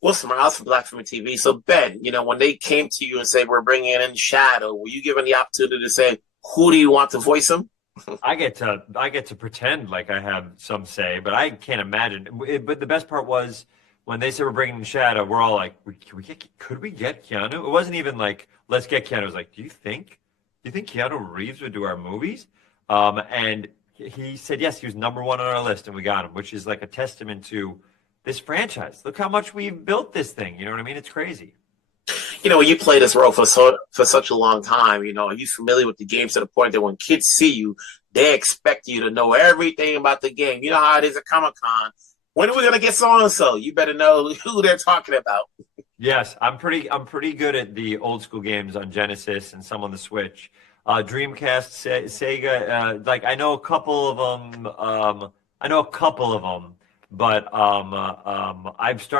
Wilson Morales from Black Film TV. So Ben, when they came to you and said we're bringing in Shadow, were you given the opportunity to say who do you want to voice him? I get to pretend like I have some say, but I can't imagine. But the best part was when they said we're bringing in Shadow, we're all like, could we get Keanu? It wasn't even like let's get Keanu. It was like, do you think Keanu Reeves would do our movies? And he said yes. He was number one on our list, and we got him, which is like a testament to this franchise. Look how much we've built this thing. You know what I mean? It's crazy. You play this role for such a long time. Are you familiar with the game to the point that when kids see you, they expect you to know everything about the game? You know how it is at Comic Con. When are we gonna get so and so? You better know who they're talking about. Yes, I'm pretty good at the old school games on Genesis and some on the Switch. Dreamcast, Sega, like I know a couple of them. But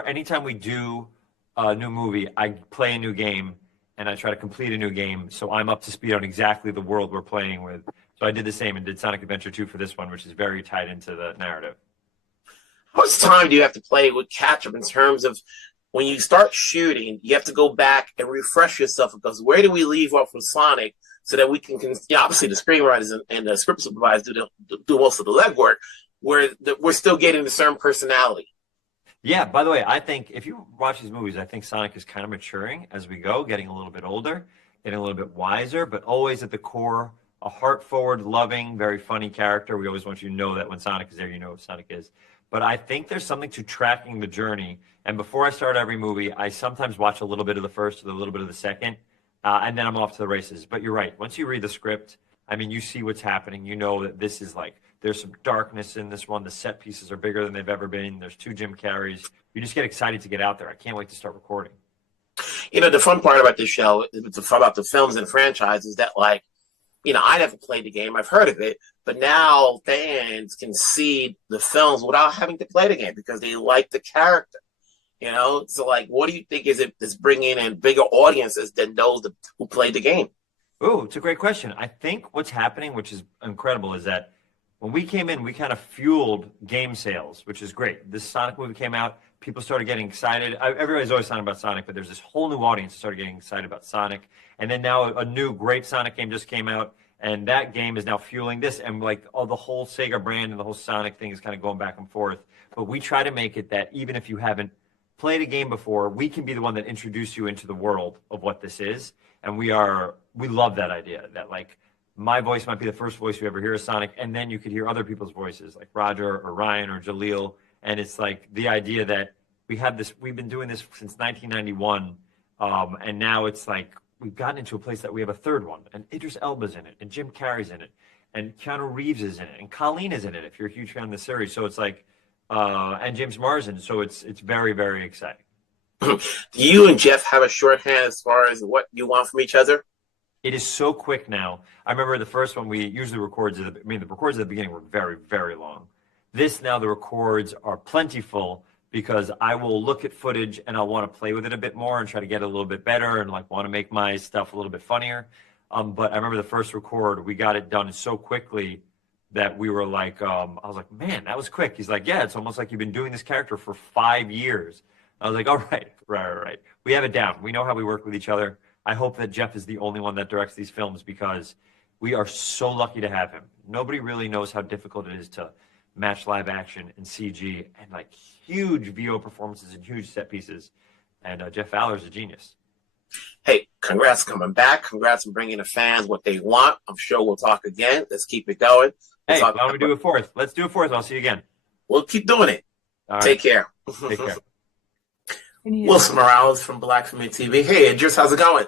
anytime we do a new movie, I play a new game and I try to complete a new game, so I'm up to speed on exactly the world we're playing with. So I did the same and did Sonic Adventure 2 for this one, which is very tied into the narrative. How much time do you have to play with catch up in terms of when you start shooting, you have to go back and refresh yourself because where do we leave off with Sonic so that we can obviously the screenwriters and the script supervisors do most of the legwork where we're still getting the certain personality. Yeah, by the way, I think if you watch these movies, I think Sonic is kind of maturing as we go, getting a little bit older, getting a little bit wiser, but always at the core, a heart-forward, loving, very funny character. We always want you to know that when Sonic is there, you know who Sonic is. But I think there's something to tracking the journey. And before I start every movie, I sometimes watch a little bit of the first or a little bit of the second, and then I'm off to the races. But you're right. Once you read the script, I mean, you see what's happening. You know that this is like, there's some darkness in this one. The set pieces are bigger than they've ever been. There's 2 Jim Carreys. You just get excited to get out there. I can't wait to start recording. The fun part about this show, about the films and franchise, is that I never played the game. I've heard of it, but now fans can see the films without having to play the game because they like the character. So what do you think is bringing in bigger audiences than those who played the game? Oh, it's a great question. I think what's happening, which is incredible, is that when we came in, we kind of fueled game sales, which is great. This Sonic movie came out, people started getting excited. Everybody's always talking about Sonic, but there's this whole new audience that started getting excited about Sonic. And then now a new great Sonic game just came out, and that game is now fueling this. And the whole Sega brand and the whole Sonic thing is kind of going back and forth. But we try to make it that even if you haven't played a game before, we can be the one that introduce you into the world of what this is. And we love that idea that my voice might be the first voice you ever hear of Sonic, and then you could hear other people's voices like Roger or Ryan or Jaleel. And it's like the idea that we've been doing this since 1991. And now it's like we've gotten into a place that we have a third one, and Idris Elba's in it, and Jim Carrey's in it, and Keanu Reeves is in it, and Colleen is in it if you're a huge fan of the series. So it's like, and James Marsden. So it's very, very exciting. Do you and Jeff have a shorthand as far as what you want from each other? It is so quick now. I remember the first one we usually records. The records at the beginning were very, very long. This now the records are plentiful because I will look at footage and I'll want to play with it a bit more and try to get it a little bit better and want to make my stuff a little bit funnier. But I remember the first record, we got it done so quickly that we were like, I was like, man, that was quick. He's like, yeah, it's almost like you've been doing this character for 5 years. I was like, all right. We have it down. We know how we work with each other. I hope that Jeff is the only one that directs these films because we are so lucky to have him. Nobody really knows how difficult it is to match live action and CG and huge VO performances and huge set pieces. And Jeff Fowler is a genius. Hey, congrats coming back. Congrats on bringing the fans what they want. I'm sure we'll talk again. Let's keep it going. Hey, why don't we do a fourth? Let's do a fourth. I'll see you again. We'll keep doing it. All Take right. care. Take care. Wilson Morales from Black Film TV. Hey, Idris, how's it going?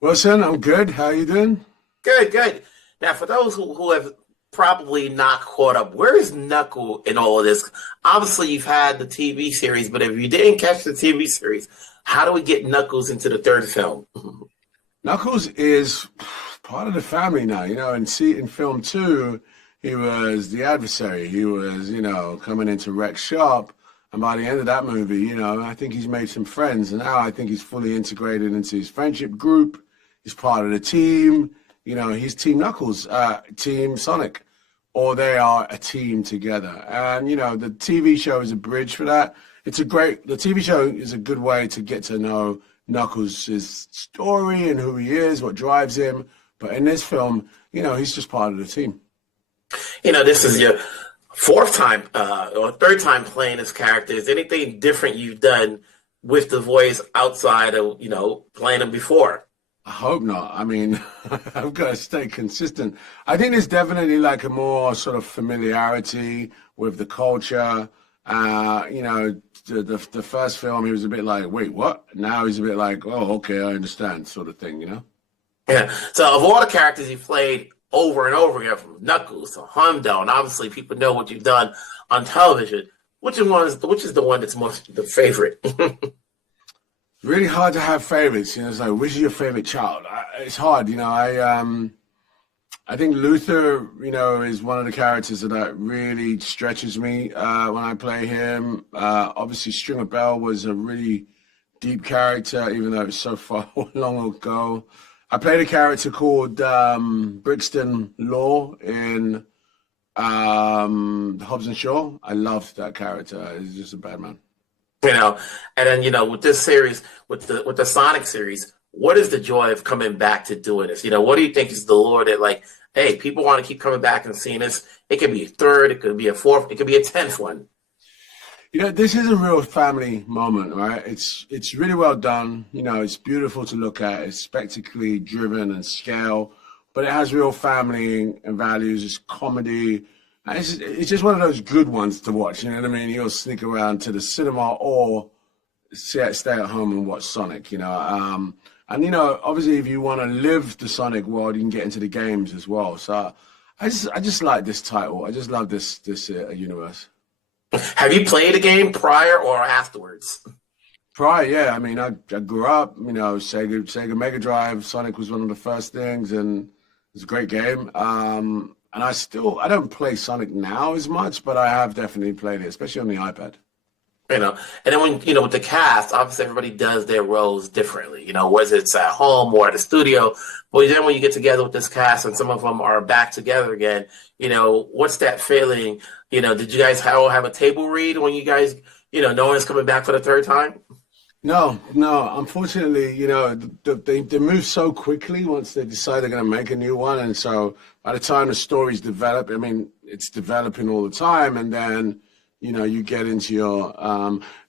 Wilson, I'm good. How you doing? Good. Now, for those who have probably not caught up, where is Knuckle in all of this? Obviously, you've had the TV series, but if you didn't catch the TV series, how do we get Knuckles into the third film? Knuckles is part of the family now. In film 2, he was the adversary. He was, coming into Rex's shop. And by the end of that movie, I think he's made some friends. And now I think he's fully integrated into his friendship group. He's part of the team. He's Team Knuckles, Team Sonic. Or they are a team together. And, the TV show is a bridge for that. it's the TV show is a good way to get to know Knuckles' story and who he is, what drives him. But in this film, he's just part of the team. This is your fourth time or third time playing this character. Is there anything different you've done with the voice outside of, playing him before? I hope not. I mean, I've got to stay consistent. I think there's definitely like a more sort of familiarity with the culture. The first film, he was a bit like, wait, what? Now he's a bit like, oh, okay, I understand, sort of thing, Yeah. So of all the characters you played over and over again, from Knuckles to Hondo, and obviously people know what you've done on television, which is the one that's most the favorite? Really hard to have favorites. It's like, which is your favorite child? It's hard. I think Luther, is one of the characters that really stretches me when I play him. Obviously, Stringer Bell was a really deep character, even though it was so far long ago. I played a character called Brixton Law in Hobbs and Shaw. I loved that character. He's just a bad man. And then, with this series, with the Sonic series, what is the joy of coming back to doing this? What do you think is the lure that, like, hey, people want to keep coming back and seeing this? It could be a third, it could be a fourth, it could be a 10th one. This is a real family moment, right? It's really well done. It's beautiful to look at. It's spectacularly driven and scale, but it has real family and values. It's comedy. It's just one of those good ones to watch. You know what I mean? You'll sneak around to the cinema or stay at home and watch Sonic. Obviously, if you want to live the Sonic world, you can get into the games as well. So I just like this title. I just love this universe. Have you played a game prior or afterwards? Prior, yeah. I mean, I grew up, Sega Mega Drive. Sonic was one of the first things, and it's a great game. And I don't play Sonic now as much, but I have definitely played it, especially on the iPad. And then when, with the cast, obviously everybody does their roles differently, whether it's at home or at the studio. But then when you get together with this cast and some of them are back together again, what's that feeling? Did you guys all have a table read when you guys, no one's coming back for the third time? No. Unfortunately, they move so quickly once they decide they're going to make a new one. And so by the time the story's developed, I mean, it's developing all the time. And then, you get into your,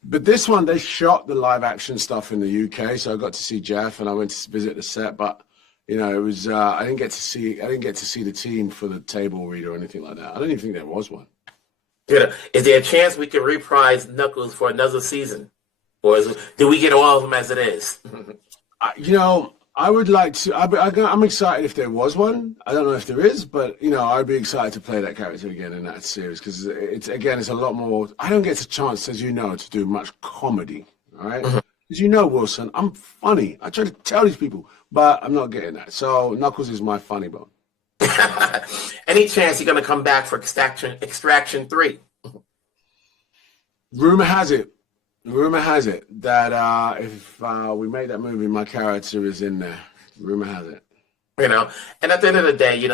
but this one, they shot the live action stuff in the UK. So I got to see Jeff and I went to visit the set, but it was, I didn't get to see the team for the table read or anything like that. I don't even think there was one. Is there a chance we can reprise Knuckles for another season? Or do we get all of them as it is? I would like to. I'm excited if there was one. I don't know if there is, but I'd be excited to play that character again in that series because it's a lot more. I don't get a chance, as you know, to do much comedy. All right, as you know, Wilson, I'm funny. I try to tell these people, but I'm not getting that. So Knuckles is my funny bone. Any chance you're going to come back for Extraction 3? Rumor has it that if we make that movie, my character is in there. Rumor has it. And at the end of the day,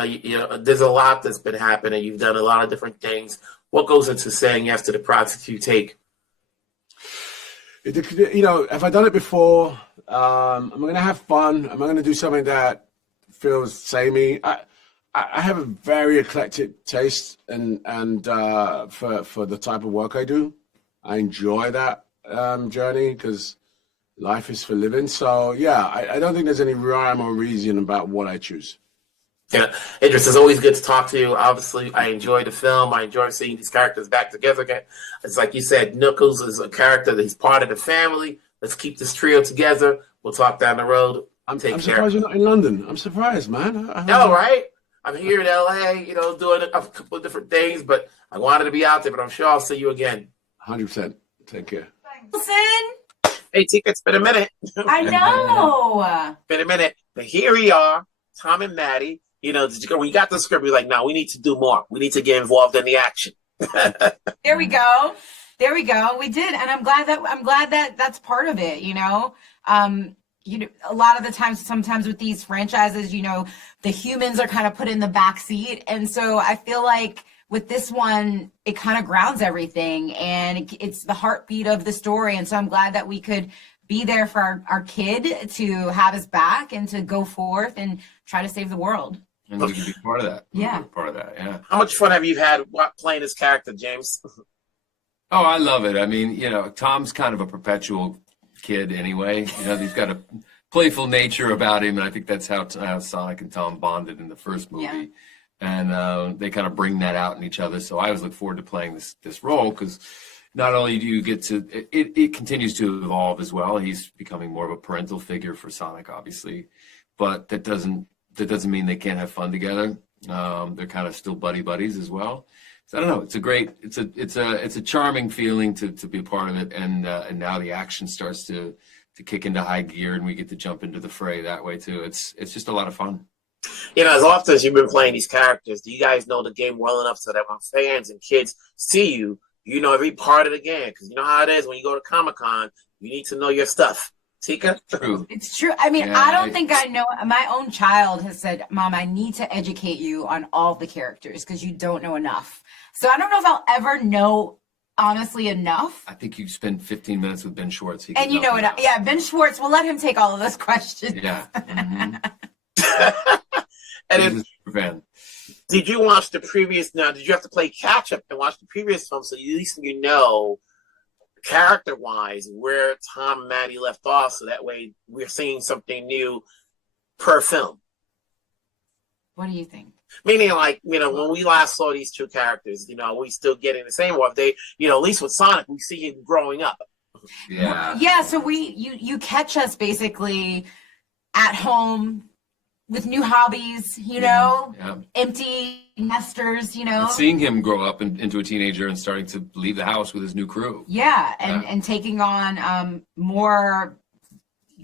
there's a lot that's been happening. You've done a lot of different things. What goes into saying yes to the projects you take? Have I done it before? Am I going to have fun? Am I going to do something that feels samey? I have a very eclectic taste and for the type of work I do. I enjoy that journey because life is for living. So yeah, I don't think there's any rhyme or reason about what I choose. Yeah, Idris, it's always good to talk to you. Obviously, I enjoy the film. I enjoy seeing these characters back together again. It's like you said, Knuckles is a character that he's part of the family. Let's keep this trio together. We'll talk down the road. I'm surprised you're not in London. I'm surprised, man. No, right? I'm here in LA, doing a couple of different things, but I wanted to be out there, but I'm sure I'll see you again. 100%. Take care. Wilson? Hey, Tika, it's been a minute. I know. Been a minute. But here we are, Tom and Maddie. When you got the script, we're like, no, we need to do more. We need to get involved in the action. There we go. We did, and I'm glad that that's part of it. A lot of the times, sometimes with these franchises, the humans are kind of put in the back seat, and so I feel like with this one, it kind of grounds everything, and it's the heartbeat of the story. And so I'm glad that we could be there for our kid to have his back and to go forth and try to save the world. And we can be part of that. Yeah. Part of that, yeah. How much fun have you had playing this character, James? Oh, I love it. I mean, Tom's kind of a perpetual kid anyway. He's got a playful nature about him, and I think that's how Sonic and Tom bonded in the first movie. Yeah. And they kind of bring that out in each other. So I always look forward to playing this role, because not only do you get to it continues to evolve as well. He's becoming more of a parental figure for Sonic, obviously, but that doesn't mean they can't have fun together. They're kind of still buddies as well. So I don't know. It's a charming feeling to be a part of it, and now the action starts to kick into high gear, and we get to jump into the fray that way too. It's just a lot of fun. As often as you've been playing these characters, do you guys know the game well enough so that when fans and kids see you, you know every part of the game? Because you know how it is when you go to Comic-Con, you need to know your stuff. Tika? True. It's true. I mean, I don't think I know. My own child has said, Mom, I need to educate you on all the characters because you don't know enough. So I don't know if I'll ever know, honestly, enough. I think you spend 15 minutes with Ben Schwartz. And you know it. Yeah, Ben Schwartz, we'll let him take all of those questions. Yeah. Mm-hmm. And He's a super fan. did you watch the previous, did you have to play catch up and watch the previous film so at least you know character-wise where Tom and Maddie left off, so that way we're seeing something new per film? What do you think? Meaning, like, when we last saw these two characters, we still getting the same, or if they, at least with Sonic, we see him growing up. Yeah. Yeah, so you catch us basically at home with new hobbies, Yeah. empty nesters, And seeing him grow up into a teenager and starting to leave the house with his new crew. Yeah, and taking on more,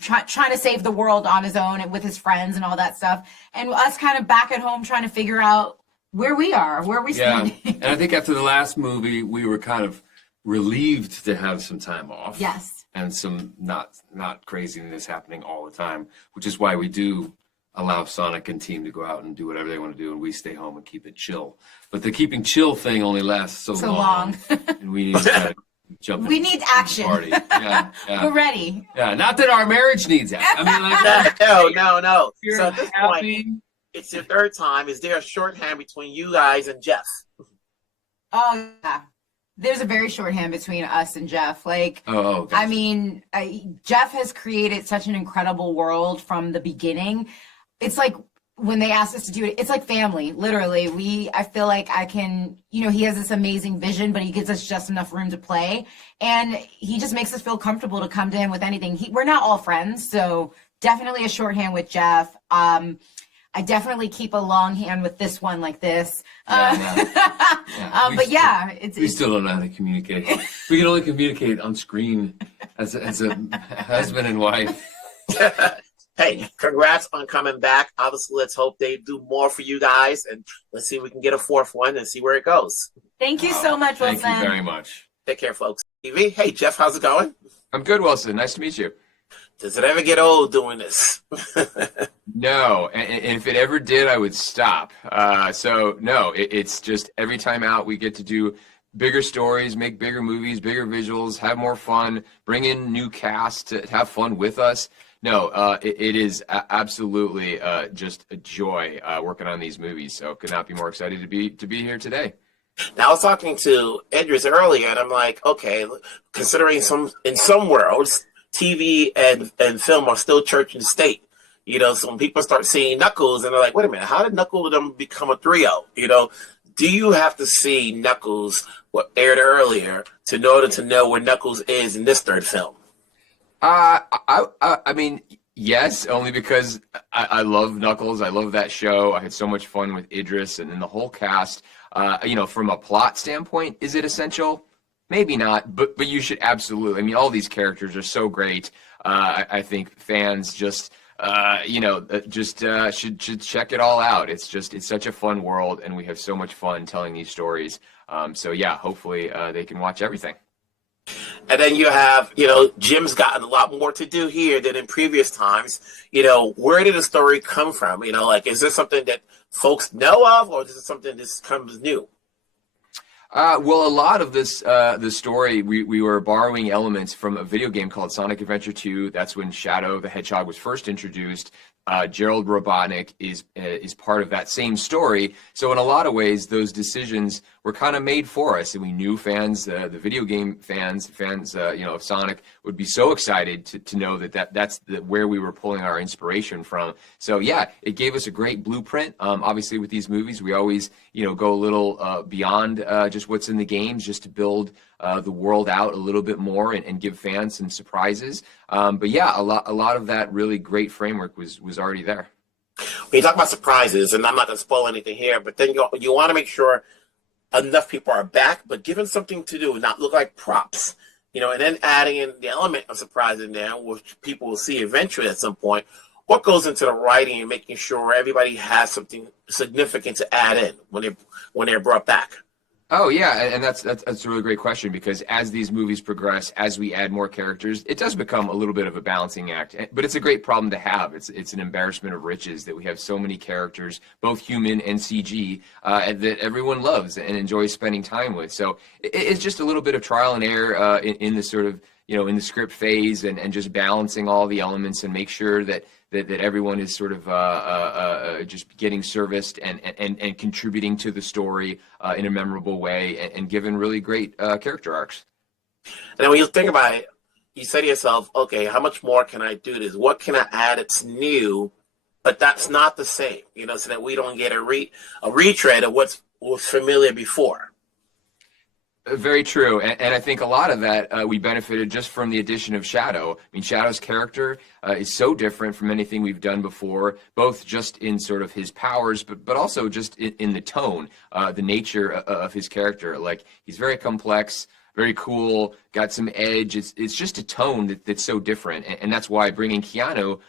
trying to save the world on his own and with his friends and all that stuff. And us kind of back at home trying to figure out where we are, where we stand. And I think after the last movie, we were kind of relieved to have some time off. Yes. And some not craziness happening all the time, which is why we do allow Sonic and team to go out and do whatever they want to do, and we stay home and keep it chill. But the keeping chill thing only lasts so long. And we need to kind of jump We need action. Party. Yeah. We're ready. Yeah, not that our marriage needs action. I mean, like, No. You're So at this happy. point, it's your third time. Is there a shorthand between you guys and Jeff? Oh, yeah. There's a very shorthand between us and Jeff. Like, okay. I mean, Jeff has created such an incredible world from the beginning. It's like when they asked us to do it, it's like family, literally. I feel like I can, he has this amazing vision, but he gives us just enough room to play. And he just makes us feel comfortable to come to him with anything. We're not all friends, so definitely a shorthand with Jeff. I definitely keep a long hand with this one like this. But yeah, we still don't know how to communicate. We can only communicate on screen as a husband and wife. Hey, congrats on coming back. Obviously, let's hope they do more for you guys, and let's see if we can get a fourth one and see where it goes. Thank you so much, Wilson. Thank you very much. Take care, folks. TV. Hey, Jeff, how's it going? I'm good, Wilson. Nice to meet you. Does it ever get old doing this? No, and if it ever did, I would stop. So no, it's just every time out we get to do bigger stories, make bigger movies, bigger visuals, have more fun, bring in new cast to have fun with us. No, it is absolutely just a joy working on these movies. So could not be more excited to be here today. Now, I was talking to Idris earlier, and I'm like, okay, considering in some worlds, TV and film are still church and state. So when people start seeing Knuckles, and they're like, wait a minute, how did Knuckles and them become a trio? Do you have to see Knuckles, what aired earlier, in order to know where Knuckles is in this third film? I mean, yes, only because I love Knuckles. I love that show. I had so much fun with Idris and then the whole cast. From a plot standpoint, is it essential? Maybe not, but you should absolutely. I mean, all these characters are so great. I think fans just should check it all out. It's such a fun world, and we have so much fun telling these stories. So yeah, hopefully they can watch everything. And then you have, Jim's gotten a lot more to do here than in previous times. Where did the story come from? Is this something that folks know of, or is this something that comes new? Well, a lot of this, the story, we were borrowing elements from a video game called Sonic Adventure 2. That's when Shadow the Hedgehog was first introduced. Gerald Robotnik is part of that same story. So in a lot of ways, those decisions were kind of made for us, and we knew fans, the video game fans, of Sonic would be so excited to know that's where we were pulling our inspiration from. So yeah, it gave us a great blueprint. Obviously, with these movies, we always go a little beyond just what's in the games, just to build the world out a little bit more and give fans some surprises. But yeah, a lot of that really great framework was already there. When you talk about surprises, and I'm not going to spoil anything here, but then you want to make sure enough people are back, but give them something to do, not look like props, and then adding in the element of surprise in there, which people will see eventually at some point. What goes into the writing and making sure everybody has something significant to add in when they're brought back? Oh yeah, and that's a really great question, because as these movies progress, as we add more characters, it does become a little bit of a balancing act. But it's a great problem to have. It's an embarrassment of riches that we have so many characters, both human and CG, that everyone loves and enjoys spending time with. So it's just a little bit of trial and error in the sort of in the script phase, and just balancing all the elements and make sure that everyone is sort of just getting serviced and contributing to the story in a memorable way, and given really great character arcs. And then when you think about it, you say to yourself, okay, how much more can I do this? What can I add that's new, but that's not the same, so that we don't get a retread of what was familiar before. Very true, and I think a lot of that we benefited just from the addition of Shadow. I mean, Shadow's character is so different from anything we've done before, both just in sort of his powers, but also just in the tone, the nature of his character. Like, he's very complex, very cool, got some edge. It's just a tone that's so different, and that's why bringing Keanu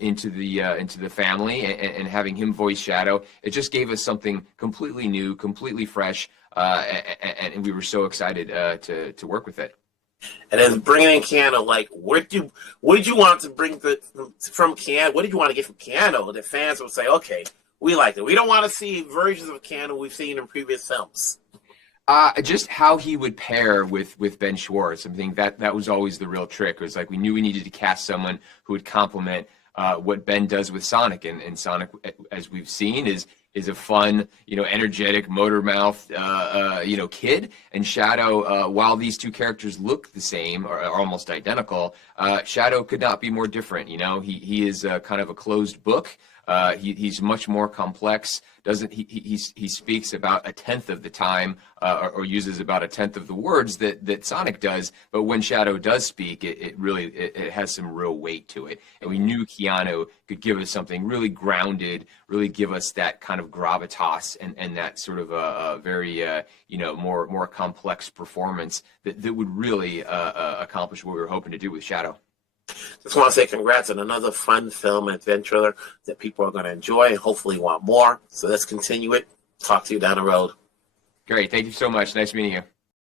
into the family and having him voice Shadow, it just gave us something completely new, completely fresh. And we were so excited to work with it. And then bringing in Keanu, like, what did you want to bring from Keanu? What did you want to get from Keanu? The fans would say, okay, we like it. We don't want to see versions of Keanu we've seen in previous films. Just how he would pair with Ben Schwartz. I think that was always the real trick. It was like we knew we needed to cast someone who would complement what Ben does with Sonic, and Sonic, as we've seen, is a fun, energetic, motor mouth, kid. And Shadow, while these two characters look the same or are almost identical, Shadow could not be more different. He is kind of a closed book. He's much more complex. He speaks about a tenth of the time, or uses about a tenth of the words that Sonic does. But when Shadow does speak, it really has some real weight to it. And we knew Keanu could give us something really grounded, really give us that kind of gravitas and that sort of a very more complex performance that would really accomplish what we were hoping to do with Shadow. Just want to say congrats on another fun film and adventure that people are going to enjoy and hopefully want more. So let's continue it. Talk to you down the road. Great. Thank you so much. Nice meeting you.